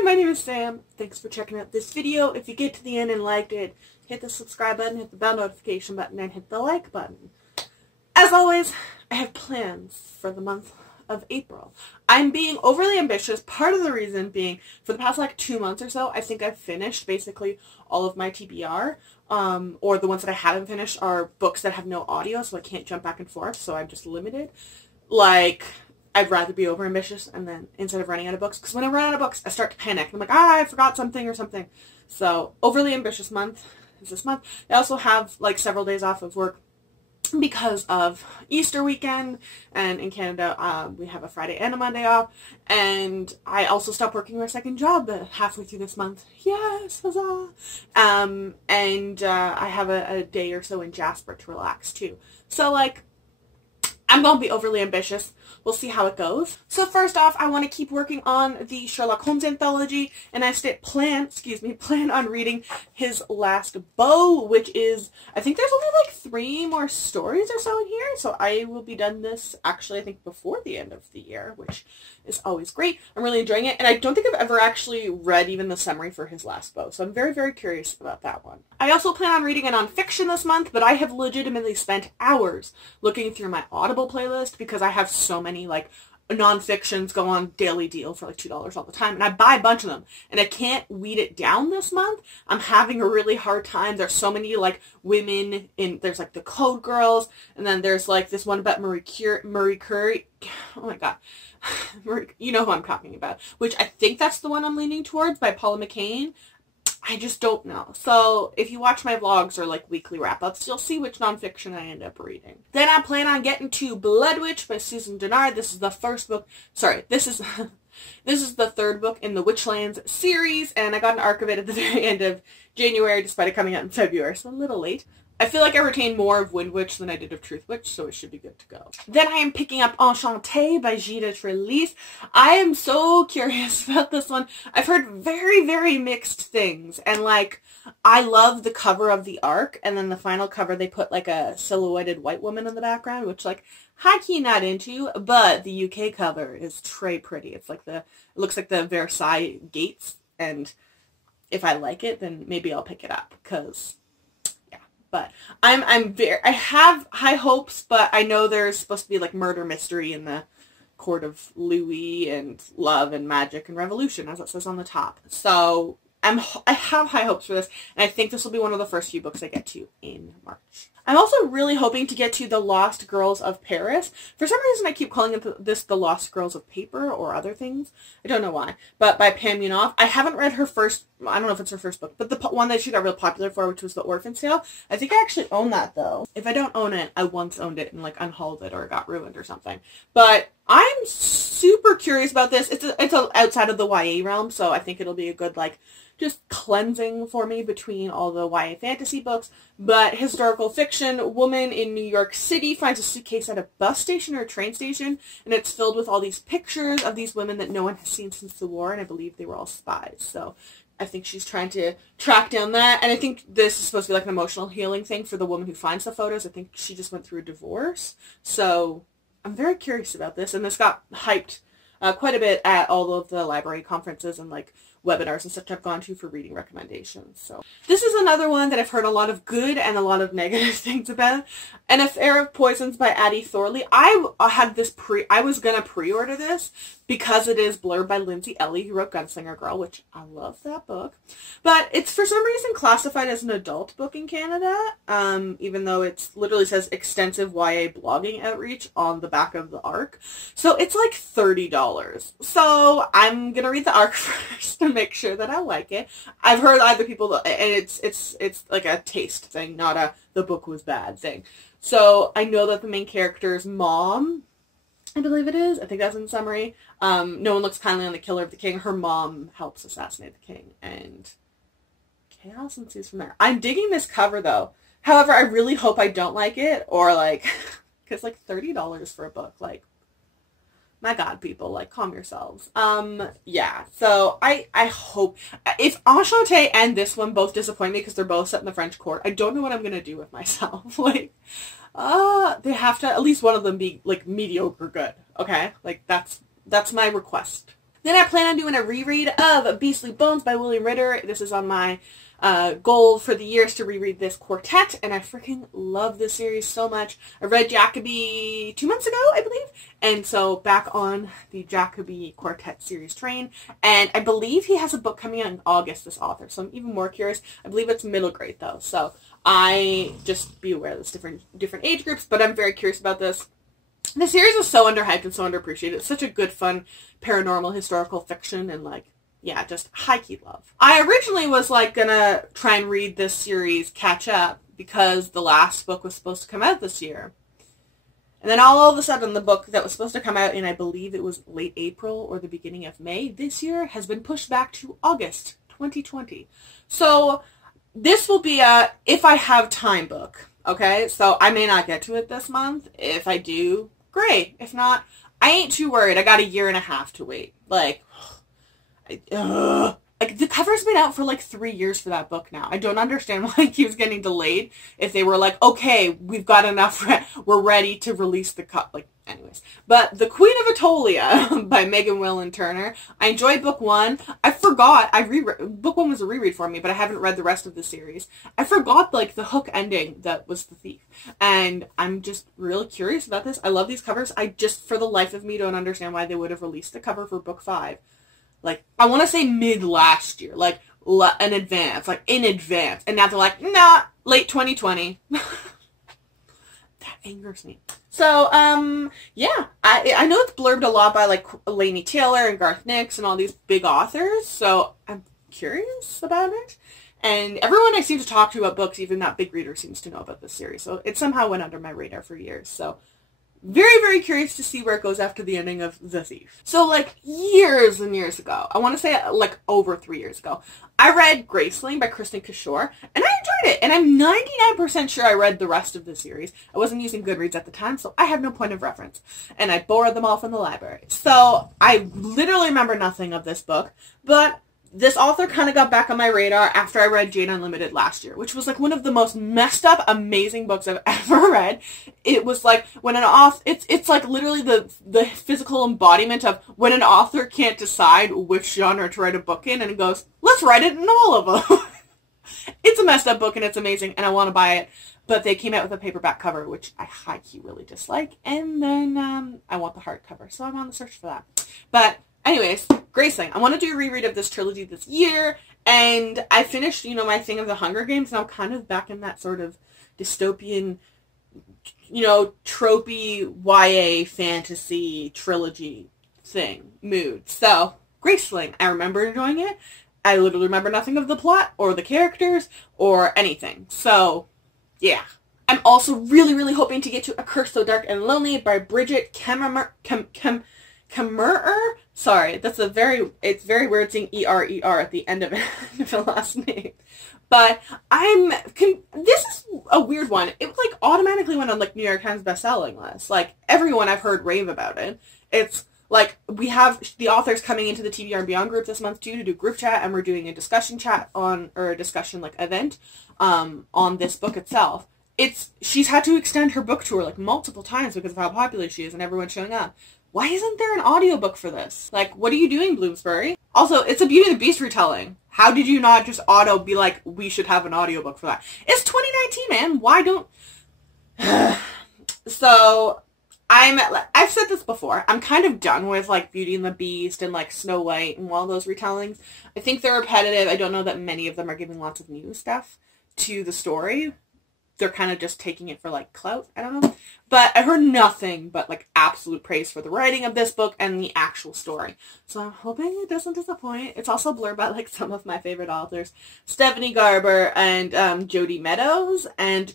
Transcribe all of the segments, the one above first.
everyone, my name is Sam. Thanks for checking out this video. If you get to the end and liked it, hit the subscribe button, hit the bell notification button, and hit the like button. As always, I have plans for the month of April. I'm being overly ambitious, part of the reason being for the past like 2 months or so, I think I've finished basically all of my TBR, or the ones that I haven't finished are books that have no audio, so I can't jump back and forth, so I'm just limited. Like, I'd rather be over ambitious and then instead of running out of books, because when I run out of books, I start to panic. I'm like, I forgot something or something. So, overly ambitious month is this month. I also have like several days off of work because of Easter weekend, and in Canada we have a Friday and a Monday off, and I also stopped working my second job halfway through this month. Yes, huzzah! I have a day or so in Jasper to relax too. So like, I'm gonna be overly ambitious. We'll see how it goes. So first off, I want to keep working on the Sherlock Holmes anthology, and I plan on reading his last bow, which is, I think there's only like 3 more stories or so in here, so I will be done this actually I think before the end of the year, which is always great. I'm really enjoying it, and I don't think I've ever actually read even the summary for his last bow, so I'm very, very curious about that one. I also plan on reading a nonfiction this month, but I have legitimately spent hours looking through my Audible playlist because I have so many like nonfictions go on daily deal for like $2 all the time, and I buy a bunch of them, and I can't weed it down this month. I'm having a really hard time. There's so many like women in, there's like the Code Girls, and then there's like this one about Marie Curie. Oh my god. You know who I'm talking about, which I think that's the one I'm leaning towards, by Paula McCain. I just don't know. So if you watch my vlogs or like weekly wrap-ups, you'll see which nonfiction I end up reading. Then I plan on getting to Blood Witch by Susan Dennard. This is the first book. Sorry, this is this is the 3rd book in the Witchlands series, and I got an arc of it at the very end of January, despite it coming out in February, so a little late. I feel like I retained more of Wind Witch than I did of Truth Witch, so it should be good to go. Then I am picking up Shantae by Gita Trellis. I am so curious about this one. I've heard very, very mixed things, and like, I love the cover of the arc, and then the final cover they put like a silhouetted white woman in the background, which like, high-key not into, but the UK cover is très pretty. It's like it looks like the Versailles gates, and if I like it, then maybe I'll pick it up, because but I have high hopes, but I know there's supposed to be like murder mystery in the court of Louis and love and magic and revolution, as it says on the top. So I have high hopes for this, and I think this will be one of the first few books I get to in March. I'm also really hoping to get to The Lost Girls of Paris. For some reason, I keep calling this The Lost Girls of Paper or other things. I don't know why. But by Pam Munoz. I haven't read her first, I don't know if it's her first book, but the one that she got real popular for, which was The Orphan's Tale. I think I actually own that, though. If I don't own it, I once owned it and, like, unhauled it or it got ruined or something. But I'm super curious about this. It's outside of the YA realm, so I think it'll be a good, like, just cleansing for me between all the YA fantasy books. But historical fiction, woman in New York City finds a suitcase at a bus station or a train station, and it's filled with all these pictures of these women that no one has seen since the war, and I believe they were all spies. So I think she's trying to track down that, and I think this is supposed to be like an emotional healing thing for the woman who finds the photos. I think she just went through a divorce. So I'm very curious about this, and this got hyped quite a bit at all of the library conferences and like webinars and stuff I've gone to for reading recommendations. So this is another one that I've heard a lot of good and a lot of negative things about. An Affair of Poisons by Addie Thorley. I was gonna pre-order this because it is blurred by Lindsay Ellie, who wrote Gunslinger Girl, which I love that book. But it's for some reason classified as an adult book in Canada, even though it literally says extensive YA blogging outreach on the back of the ARC. So it's like $30. So I'm gonna read the ARC first to make sure that I like it. I've heard other people, and it's like a taste thing, not a the book was bad thing. So I know that the main character's mom, I believe it is, I think that's in the summary, no one looks kindly on the killer of the king. Her mom helps assassinate the king, and chaos ensues from there. I'm digging this cover, though. However, I really hope I don't like it, or like, because like $30 for a book, like, my god, people, like, calm yourselves. Yeah, so I hope, if Enchanté and this one both disappoint me because they're both set in the French court, I don't know what I'm gonna do with myself. Like, they have to, at least one of them be, like, mediocre good, okay? Like, that's my request. Then I plan on doing a reread of Beastly Bones by William Ritter. This is on my goal for the years to reread this quartet, and I freaking love this series so much. I read Jacoby 2 months ago, I believe, and so back on the Jacoby quartet series train, and I believe he has a book coming out in August, this author, so I'm even more curious. I believe it's middle grade, though, so I just be aware there's different age groups, but I'm very curious about this. The series is so underhyped and so underappreciated. It's such a good, fun, paranormal, historical fiction, and, like, yeah, just high-key love. I originally was, like, gonna try and read this series catch up because the last book was supposed to come out this year. And then all of a sudden, the book that was supposed to come out in, I believe it was late April or the beginning of May this year, has been pushed back to August 2020. So this will be a if I have time book, okay? So I may not get to it this month. If I do, great. If not, I ain't too worried. I got a year and a half to wait. Like, like, the cover's been out for like 3 years for that book now. I don't understand why it keeps getting delayed. If they were like, okay, we've got enough, we're ready to release the cut. Like, anyways. But The Queen of Atolia by Megan Willan Turner. I enjoyed book 1. I forgot, book 1 was a reread for me, but I haven't read the rest of the series. I forgot, like, the hook ending that was the thief. And I'm just really curious about this. I love these covers. I just, for the life of me, don't understand why they would have released the cover for book 5. Like, I want to say mid last year, like, in advance. And now they're like, nah, late 2020. That angers me. So, yeah, I know it's blurbed a lot by, like, Laini Taylor and Garth Nix and all these big authors, so I'm curious about it. And everyone I seem to talk to about books, even that big reader, seems to know about this series. So it somehow went under my radar for years. So very, very curious to see where it goes after the ending of The Thief. So, like, years and years ago, I want to say, like, over 3 years ago, I read Graceling by Kristen Kishore, and I enjoyed it. And I'm 99% sure I read the rest of the series. I wasn't using Goodreads at the time, so I have no point of reference. And I borrowed them all from the library. So I literally remember nothing of this book, but this author kind of got back on my radar after I read Jane Unlimited last year, which was, like, one of the most messed up, amazing books I've ever read. It was, like, when an author, it's like, literally the physical embodiment of when an author can't decide which genre to write a book in, and it goes, let's write it in all of them. It's a messed up book, and it's amazing, and I want to buy it, but they came out with a paperback cover, which I high-key really dislike, and then, I want the hardcover, so I'm on the search for that. But anyways, Graceling. I want to do a reread of this trilogy this year, and I finished, you know, my thing of the Hunger Games, and I'm kind of back in that sort of dystopian, you know, tropey YA fantasy trilogy thing, mood. So, Graceling. I remember enjoying it. I literally remember nothing of the plot, or the characters, or anything. So, yeah. I'm also really, really hoping to get to A Curse So Dark and Lonely by Bridget Kemmerer. Sorry, it's very weird saying E-R-E-R at the end of it, the last name. But this is a weird one. It, like, automatically went on, like, New York Times bestselling list. Like, everyone I've heard rave about it. It's, like, we have the authors coming into the TBR and Beyond group this month, too, to do group chat, and we're doing a discussion chat or a discussion, like, event, on this book itself. She's had to extend her book tour, like, multiple times because of how popular she is and everyone's showing up. Why isn't there an audiobook for this? Like, what are you doing, Bloomsbury? Also, it's a Beauty and the Beast retelling. How did you not just be like, we should have an audiobook for that? It's 2019, man. Why don't... So, I've said this before. I'm kind of done with, like, Beauty and the Beast and, like, Snow White and all those retellings. I think they're repetitive. I don't know that many of them are giving lots of new stuff to the story. They're kind of just taking it for, like, clout. I don't know. But I heard nothing but, like, absolute praise for the writing of this book and the actual story. So I'm hoping it doesn't disappoint. It's also blurred by, like, some of my favorite authors. Stephanie Garber and Jodi Meadows and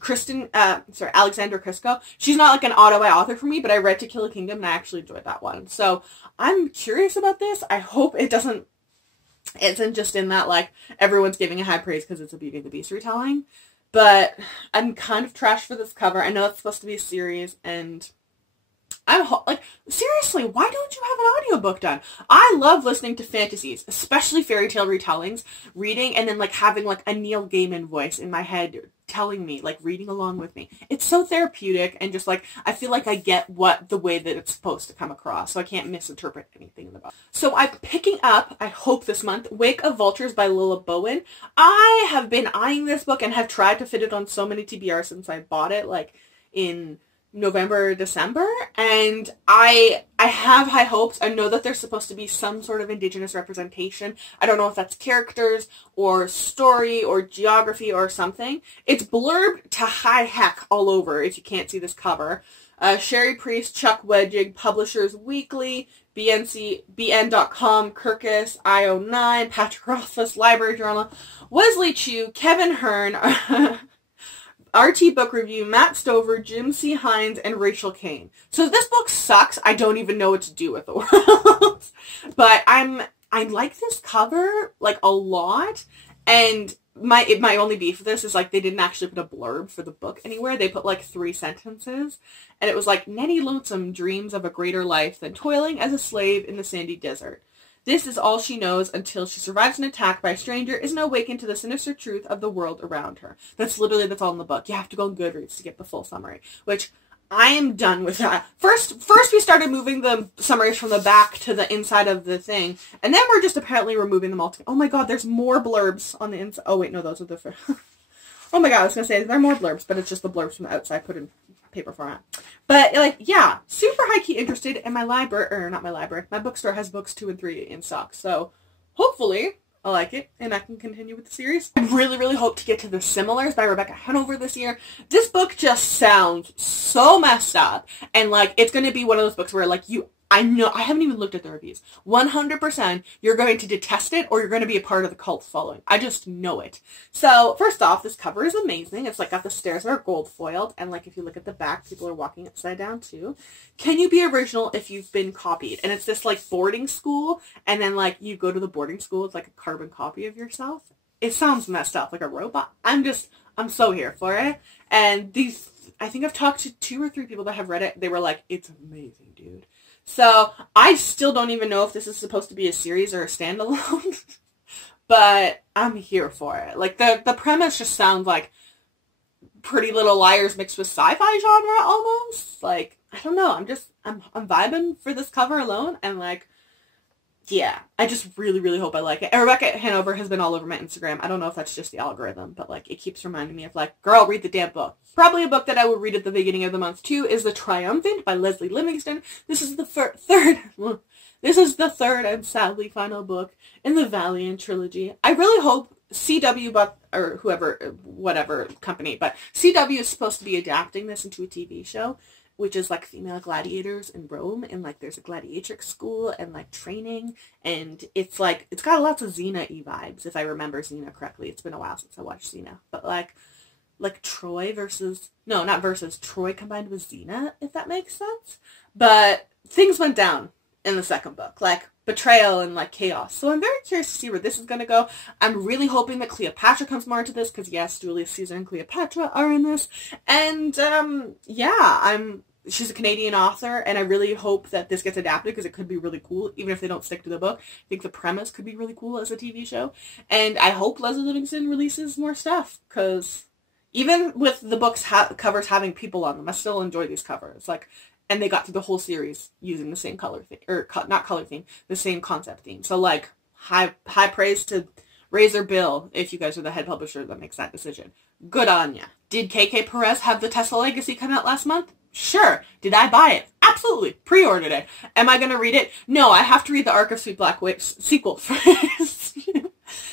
Alexandra Crisco. She's not, like, an auto-buy author for me, but I read To Kill a Kingdom and I actually enjoyed that one. So I'm curious about this. I hope it isn't just in that, like, everyone's giving a high praise because it's a Beauty and the Beast retelling. But I'm kind of trash for this cover. I know it's supposed to be a series, and I'm like, seriously, why don't you have an audiobook done? I love listening to fantasies, especially fairy tale retellings, reading, and then, like, having, like, a Neil Gaiman voice in my head telling me, like reading along with me. It's so therapeutic, and just like I feel like I get what the way that it's supposed to come across, so I can't misinterpret anything in the book. So I'm picking up, I hope this month, Wake of Vultures by Lila Bowen. I have been eyeing this book and have tried to fit it on so many TBR since I bought it, like in November, December, and I have high hopes. I know that there's supposed to be some sort of Indigenous representation. I don't know if that's characters or story or geography or something. It's blurbed to high heck all over if you can't see this cover. Sherry Priest, Chuck Wedgig, Publishers Weekly, BN.com, Kirkus, IO9, Patrick Rothfuss, Library Journal, Wesley Chu, Kevin Hearn, RT Book Review, Matt Stover, Jim C. Hines, and Rachel Kane. So if this book sucks, I don't even know what to do with the world. But I like this cover, like, a lot. And my only beef with this is, like, they didn't actually put a blurb for the book anywhere. They put, like, 3 sentences. And it was like, Nettie Lonesome dreams of a greater life than toiling as a slave in the sandy desert. This is all she knows until she survives an attack by a stranger, isn't awakened to the sinister truth of the world around her. That's all in the book. You have to go on Goodreads to get the full summary, which I am done with that. First we started moving the summaries from the back to the inside of the thing, and then we're just apparently removing them all together. Oh my god, there's more blurbs on the inside. Oh wait, no, those are the... Oh my god, I was going to say, there are more blurbs, but it's just the blurbs from the outside put in paper format. But, like, yeah, super high-key interested in my library, or not my library, my bookstore has books 2 and 3 in stock, so hopefully I like it, and I can continue with the series. I really, really hope to get to The Similars by Rebecca Hanover this year. This book just sounds so messed up, and, like, it's going to be one of those books where, like, I know, I haven't even looked at the reviews. 100% you're going to detest it, or you're going to be a part of the cult following. I just know it. So, first off, this cover is amazing. It's like got the stairs that are gold foiled, and like if you look at the back, people are walking upside down too. Can you be original if you've been copied? And it's this like boarding school, and then like you go to the boarding school, it's like a carbon copy of yourself. It sounds messed up, like a robot. I'm so here for it. And these, I think I've talked to 2 or 3 people that have read it. They were like, it's amazing, dude. So, I still don't even know if this is supposed to be a series or a standalone, but I'm here for it. Like, the premise just sounds like Pretty Little Liars mixed with sci-fi genre, almost. Like, I don't know, I'm vibing for this cover alone, and like, yeah, I just really, really hope I like it. And Rebecca Hanover has been all over my Instagram. I don't know if that's just the algorithm, but like it keeps reminding me of like, girl, read the damn book. Probably a book that I will read at the beginning of the month too is The Triumphant by Leslie Livingston. This is the third and sadly final book in the Valiant trilogy. I really hope CW, or whoever, whatever company, but CW is supposed to be adapting this into a TV show, which is like female gladiators in Rome, and like there's a gladiatrix school and like training, and it's like, it's got lots of Xena-y vibes, if I remember Xena correctly. It's been a while since I watched Xena, but like Troy Troy combined with Xena, if that makes sense. But things went down in the second book, like betrayal and like chaos. So I'm very curious to see where this is going to go. I'm really hoping that Cleopatra comes more into this, because yes, Julius Caesar and Cleopatra are in this. And yeah, she's a Canadian author, and I really hope that this gets adapted, because it could be really cool, even if they don't stick to the book. I think the premise could be really cool as a TV show. And I hope Leslie Livingston releases more stuff, because even with the book's covers having people on them, I still enjoy these covers. Like, and they got through the whole series using the same color theme, or not color theme, the same concept theme. So like, high praise to Razor Bill, if you guys are the head publisher that makes that decision. Good on ya. Did KK Perez have the Tesla Legacy come out last month? Sure. Did I buy it? Absolutely. Pre-ordered it. Am I going to read it? No, I have to read the Arc of Sweet Black Waves sequel first.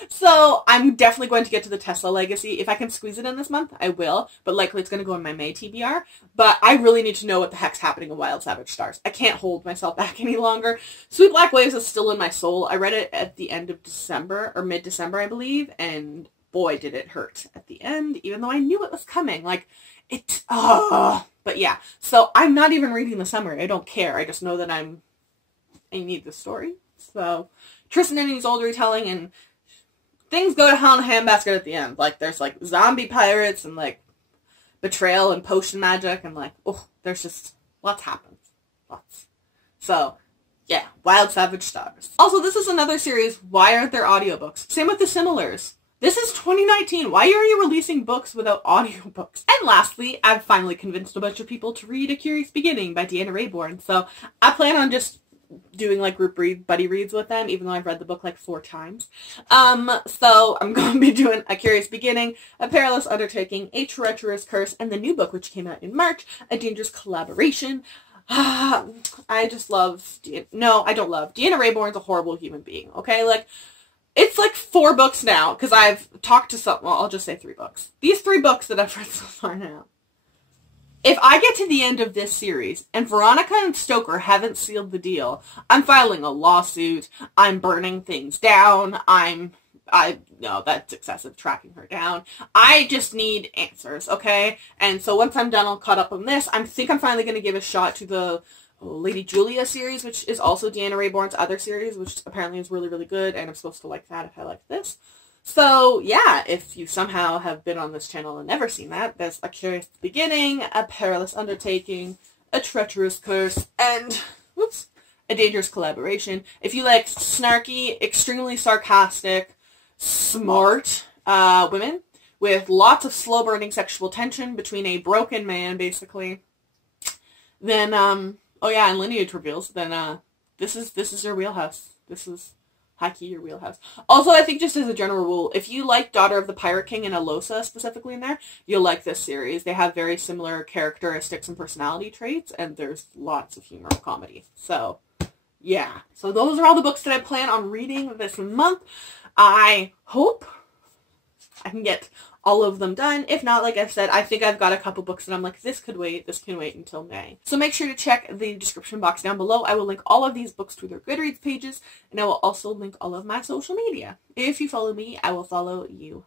So I'm definitely going to get to the Tesla Legacy. If I can squeeze it in this month, I will. But likely it's going to go in my May TBR. But I really need to know what the heck's happening in Wild Savage Stars. I can't hold myself back any longer. Sweet Black Waves is still in my soul. I read it at the end of December, or mid-December, I believe. And boy, did it hurt at the end, even though I knew it was coming. Like, but yeah. So I'm not even reading the summary. I don't care. I just know that I need the story. So Tristan and his old retelling, and things go to hell in a handbasket at the end. Like, there's, like, zombie pirates and, like, betrayal and potion magic and, like, oh, there's just, lots happens. Lots. So, yeah, Wild Savage Stars. Also, this is another series, why aren't there audiobooks? Same with The Similars. This is 2019. Why are you releasing books without audiobooks? And lastly, I've finally convinced a bunch of people to read A Curious Beginning by Deanna Raybourn. So I plan on just doing like group buddy reads with them, even though I've read the book like 4 times. So I'm going to be doing A Curious Beginning, A Perilous Undertaking, A Treacherous Curse, and the new book, which came out in March, A Dangerous Collaboration. I just love, no, I don't love. Deanna Raybourn's a horrible human being, okay? Like, it's like 4 books now, because I've talked to some, well, I'll just say 3 books. These 3 books that I've read so far now. If I get to the end of this series, and Veronica and Stoker haven't sealed the deal, I'm filing a lawsuit, I'm burning things down, no, that's excessive, tracking her down. I just need answers, okay? And so once I'm done, I'll caught up on this. I think I'm finally going to give a shot to the Lady Julia series, which is also Deanna Raybourn's other series, which apparently is really, really good, and I'm supposed to like that if I like this. So, yeah, if you somehow have been on this channel and never seen that, there's A Curious Beginning, A Perilous Undertaking, A Treacherous Curse, and, whoops, A Dangerous Collaboration. If you like snarky, extremely sarcastic, smart women with lots of slow-burning sexual tension between a broken man, basically, then, oh yeah, and lineage reveals, then, this is your wheelhouse. This is high-key your wheelhouse. Also, I think just as a general rule, if you like Daughter of the Pirate King and Alosa specifically in there, you'll like this series. They have very similar characteristics and personality traits, and there's lots of humor and comedy. So, yeah. So those are all the books that I plan on reading this month. I hope I can get all of them done. If not, like I've said, I think I've got a couple books that I'm like, this can wait until May. So make sure to check the description box down below. I will link all of these books to their Goodreads pages, and I will also link all of my social media. If you follow me, I will follow you